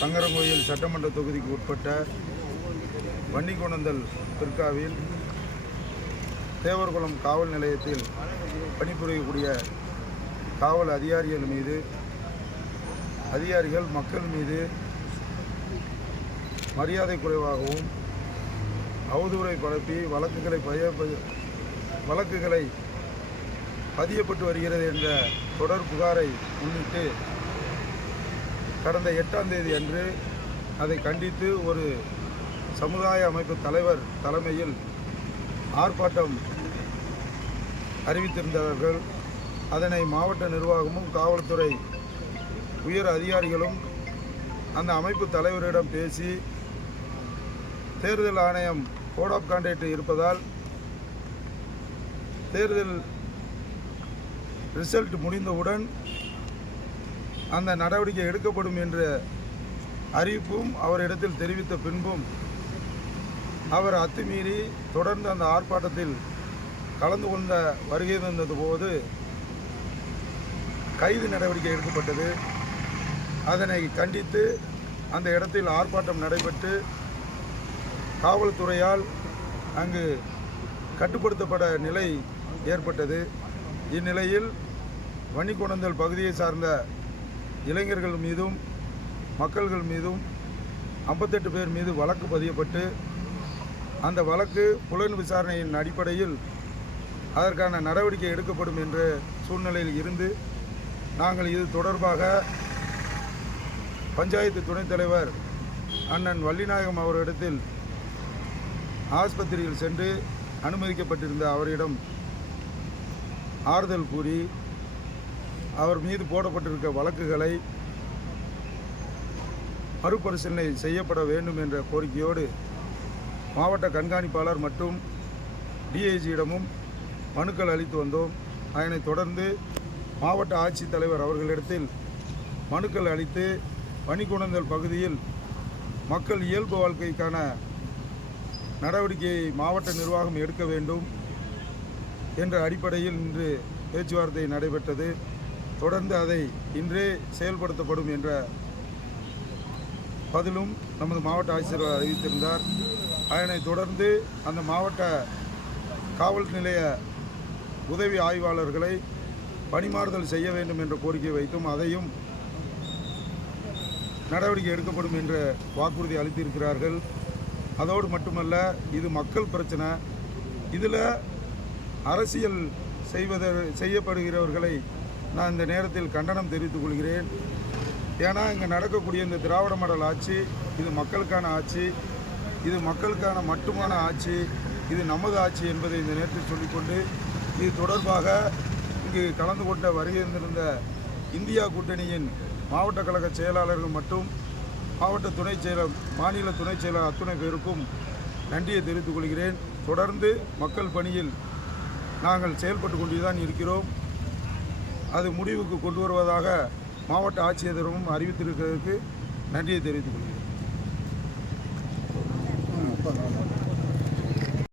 சங்கரங்கோயில் சட்டமன்ற தொகுதிக்கு உட்பட்ட வன்னிக்கோணந்தல் பிற்காவில் தேவர்குளம் காவல் நிலையத்தில் பணிபுரியக்கூடிய காவல் அதிகாரிகள் மக்கள் மீது மரியாதை குறைவாகவும் அவதூறை பரப்பி வழக்குகளை பதியப்பட்டு வருகிறது என்ற தொடர் புகாரை முன்னிட்டு கடந்த 8ஆம் தேதி அன்று அதை கண்டித்து ஒரு சமுதாய அமைப்பு தலைவர் தலைமையில் ஆர்ப்பாட்டம் அறிவித்திருந்தார்கள். அதனை மாவட்ட நிர்வாகமும் காவல்துறை உயர் அதிகாரிகளும் அந்த அமைப்பு தலைவரிடம் பேசி தேர்தல் ஆணையம் கோட் ஆஃப் கான்டக்ட் இருப்பதால் தேர்தல் ரிசல்ட் முடிந்தவுடன் அந்த நடவடிக்கை எடுக்கப்படும் என்ற அறிவிப்பும் அவரிடத்தில் தெரிவித்த பின்பும் அவர் அத்துமீறி தொடர்ந்து அந்த ஆர்ப்பாட்டத்தில் கலந்து கொண்ட வருகை தந்தது போது கைது நடவடிக்கை எடுக்கப்பட்டது. அதனை கண்டித்து அந்த இடத்தில் ஆர்ப்பாட்டம் நடைபெற்று காவல்துறையால் அங்கு கட்டுப்படுத்தப்பட நிலை ஏற்பட்டது. இந்நிலையில் வன்னிக்கோணந்தல் பகுதியை சார்ந்த இளைஞர்கள் மீதும் மக்கள்கள் மீதும் 58 பேர் மீது வழக்கு பதியப்பட்டு அந்த வழக்கு புலன் விசாரணையின் அடிப்படையில் அதற்கான நடவடிக்கை எடுக்கப்படும் என்ற சூழ்நிலையில் இருந்து நாங்கள் இது தொடர்பாக பஞ்சாயத்து துணைத் தலைவர் அண்ணன் வள்ளிநாயகம் அவரிடத்தில் ஆஸ்பத்திரியில் சென்று அனுமதிக்கப்பட்டிருந்த அவரிடம் ஆறுதல் கூறி அவர் மீது போடப்பட்டிருக்க வழக்குகளை மறுபரிசீலனை செய்யப்பட வேண்டும் என்ற கோரிக்கையோடு மாவட்ட கண்காணிப்பாளர் மற்றும் டிஐஜியிடமும் மனுக்கள் அளித்து வந்தோம். அதனைத் தொடர்ந்து மாவட்ட ஆட்சித்தலைவர் அவர்களிடத்தில் மனுக்கள் அளித்து வன்னிக்கோணந்தல் பகுதியில் மக்கள் இயல்பு வாழ்க்கைக்கான நடவடிக்கையை மாவட்ட நிர்வாகம் எடுக்க வேண்டும் என்ற அடிப்படையில் இன்று பேச்சுவார்த்தை நடைபெற்றது. தொடர்ந்து அதை இன்றே செயல்படுத்தப்படும் என்ற பதிலும் நமது மாவட்ட ஆட்சியர் அறிவித்திருந்தார். அதனைத் தொடர்ந்து அந்த மாவட்ட காவல் நிலைய உதவி ஆய்வாளர்களை பணிமாறுதல் செய்ய வேண்டும் என்ற கோரிக்கை வைத்தும் அதையும் நடவடிக்கை எடுக்கப்படும் என்ற வாக்குறுதி அளித்திருக்கிறார்கள். அதோடு மட்டுமல்ல, இது மக்கள் பிரச்சனை. இதில் அரசியல் செய்யப்படுகிறவர்களை நான் இந்த நேரத்தில் கண்டனம் தெரிவித்துக் கொள்கிறேன். ஏன்னா இங்கே நடக்கக்கூடிய இந்த திராவிட மாடல் ஆட்சி இது மக்களுக்கான ஆட்சி, இது மக்களுக்கான மட்டுமான ஆட்சி, இது நமது ஆட்சி என்பதை இந்த நேரத்தில் சொல்லிக்கொண்டு இது தொடர்பாக இங்கு கலந்து கொண்ட வருகின்ற இந்தியா கூட்டணியின் மாவட்ட கழக செயலாளர்கள் மற்றும் மாவட்ட துணைச் செயலர் மாநில துணைச் செயலர் அத்துணை பேருக்கும் நன்றியை தெரிவித்துக் கொள்கிறேன். தொடர்ந்து மக்கள் பணியில் நாங்கள் செயல்பட்டு கொண்டுதான் இருக்கிறோம். அது முடிவுக்கு கொண்டு வருவதாக மாவட்ட ஆட்சியரும் அறிவித்திருக்கிறதுக்கு நன்றியை தெரிவித்துக் கொள்கிறேன்.